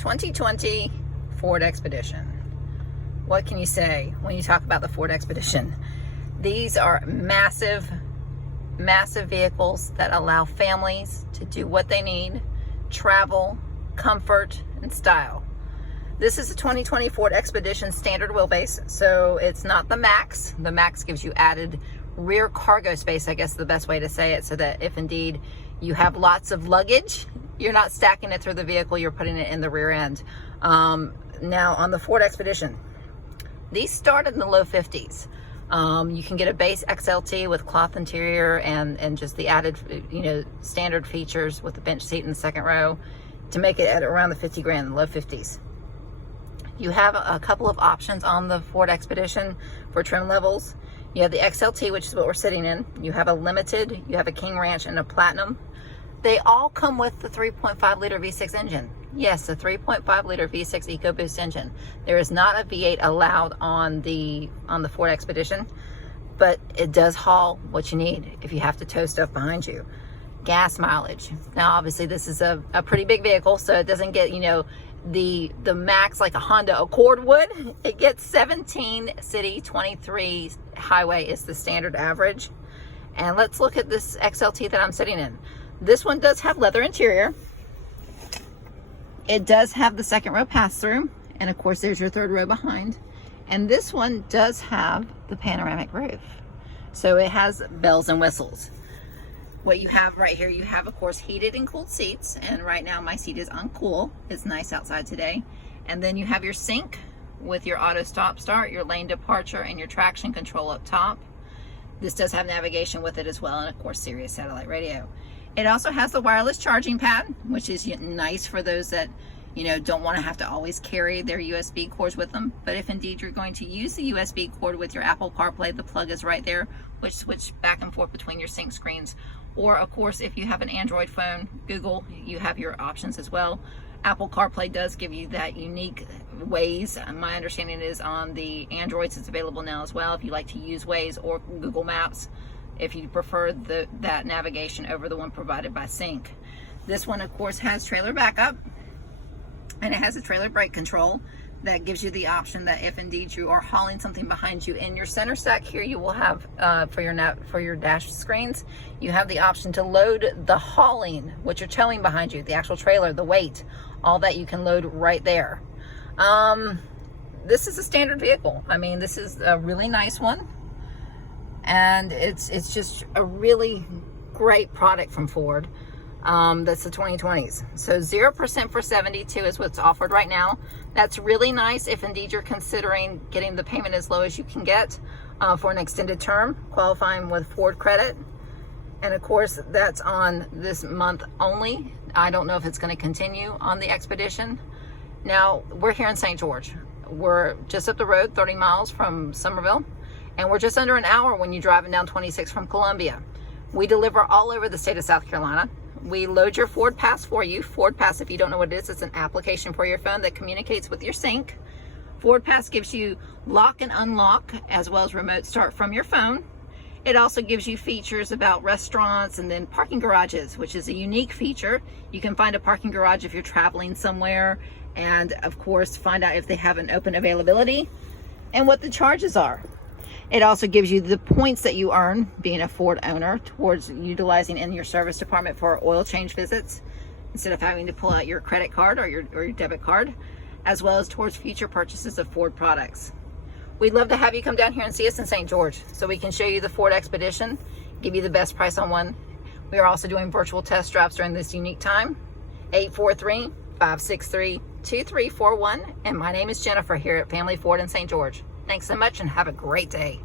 2020 Ford Expedition. What can you say when you talk about the Ford Expedition? These are massive vehicles that allow families to do what they need, travel, comfort, and style. This is a 2020 Ford Expedition standard wheelbase, so it's not the Max. The Max gives you added rear cargo space, I guess is the best way to say it, so that if indeed you have lots of luggage, you're not stacking it through the vehicle, you're putting it in the rear end. Now on the Ford Expedition, these start in the low 50s. You can get a base XLT with cloth interior and just the added, standard features with the bench seat in the second row to make it at around the 50 grand, the low 50s. You have a couple of options on the Ford Expedition for trim levels. You have the XLT, which is what we're sitting in. You have a Limited, you have a King Ranch, and a Platinum. They all come with the 3.5 liter V6 engine. Yes, the 3.5 liter V6 EcoBoost engine. There is not a V8 allowed on the Ford Expedition, but it does haul what you need if you have to tow stuff behind you. Gas mileage. Now, obviously, this is a pretty big vehicle, so it doesn't get, the max like a Honda Accord would. It gets 17 city, 23 highway is the standard average. And let's look at this XLT that I'm sitting in. This one does have leather interior. It does have the second row pass-through, and of course there's your third row behind. And this one does have the panoramic roof, so it has bells and whistles. What you have right here, you have of course heated and cooled seats, and right now my seat is on cool. It's nice outside today. And then you have your sync with your auto stop start, your lane departure, and your traction control up top. This does have navigation with it as well, and of course Sirius satellite radio. It also has the wireless charging pad, which is nice for those that don't want to have to always carry their USB cords with them. But if indeed you're going to use the USB cord with your Apple CarPlay, the plug is right there, which switch back and forth between your sync screens. Or of course, if you have an Android phone, Google, you have your options as well. Apple CarPlay does give you that unique Waze. My understanding is on the Androids it's available now as well if you like to use Waze or Google Maps, if you prefer that navigation over the one provided by Sync. This one of course has trailer backup, and it has a trailer brake control that gives you the option that if indeed you are hauling something behind you in your center stack here, you will have for your dash screens, you have the option to load the hauling, what you're towing behind you, the actual trailer, the weight, all that you can load right there. This is a standard vehicle. I mean, this is a really nice one, and it's just a really great product from Ford. That's the 2020s. So 0% for 72 is what's offered right now. That's really nice if indeed you're considering getting the payment as low as you can get for an extended term, qualifying with Ford credit. And of course, that's on this month only. I don't know if it's going to continue on the Expedition. Now, we're here in St. George. We're just up the road, 30 miles from Somerville, and we're just under an hour when you're driving down 26 from Columbia. We deliver all over the state of South Carolina. We load your Ford Pass for you. Ford Pass, if you don't know what it is, it's an application for your phone that communicates with your sync. Ford Pass gives you lock and unlock as well as remote start from your phone. It also gives you features about restaurants and then parking garages, which is a unique feature. You can find a parking garage if you're traveling somewhere, and of course find out if they have an open availability and what the charges are. It also gives you the points that you earn being a Ford owner towards utilizing in your service department for oil change visits instead of having to pull out your credit card or your debit card, as well as towards future purchases of Ford products. We'd love to have you come down here and see us in St. George so we can show you the Ford Expedition, give you the best price on one. We are also doing virtual test drives during this unique time. 843-563-2341. And my name is Jennifer here at Family Ford in St. George. Thanks so much and have a great day.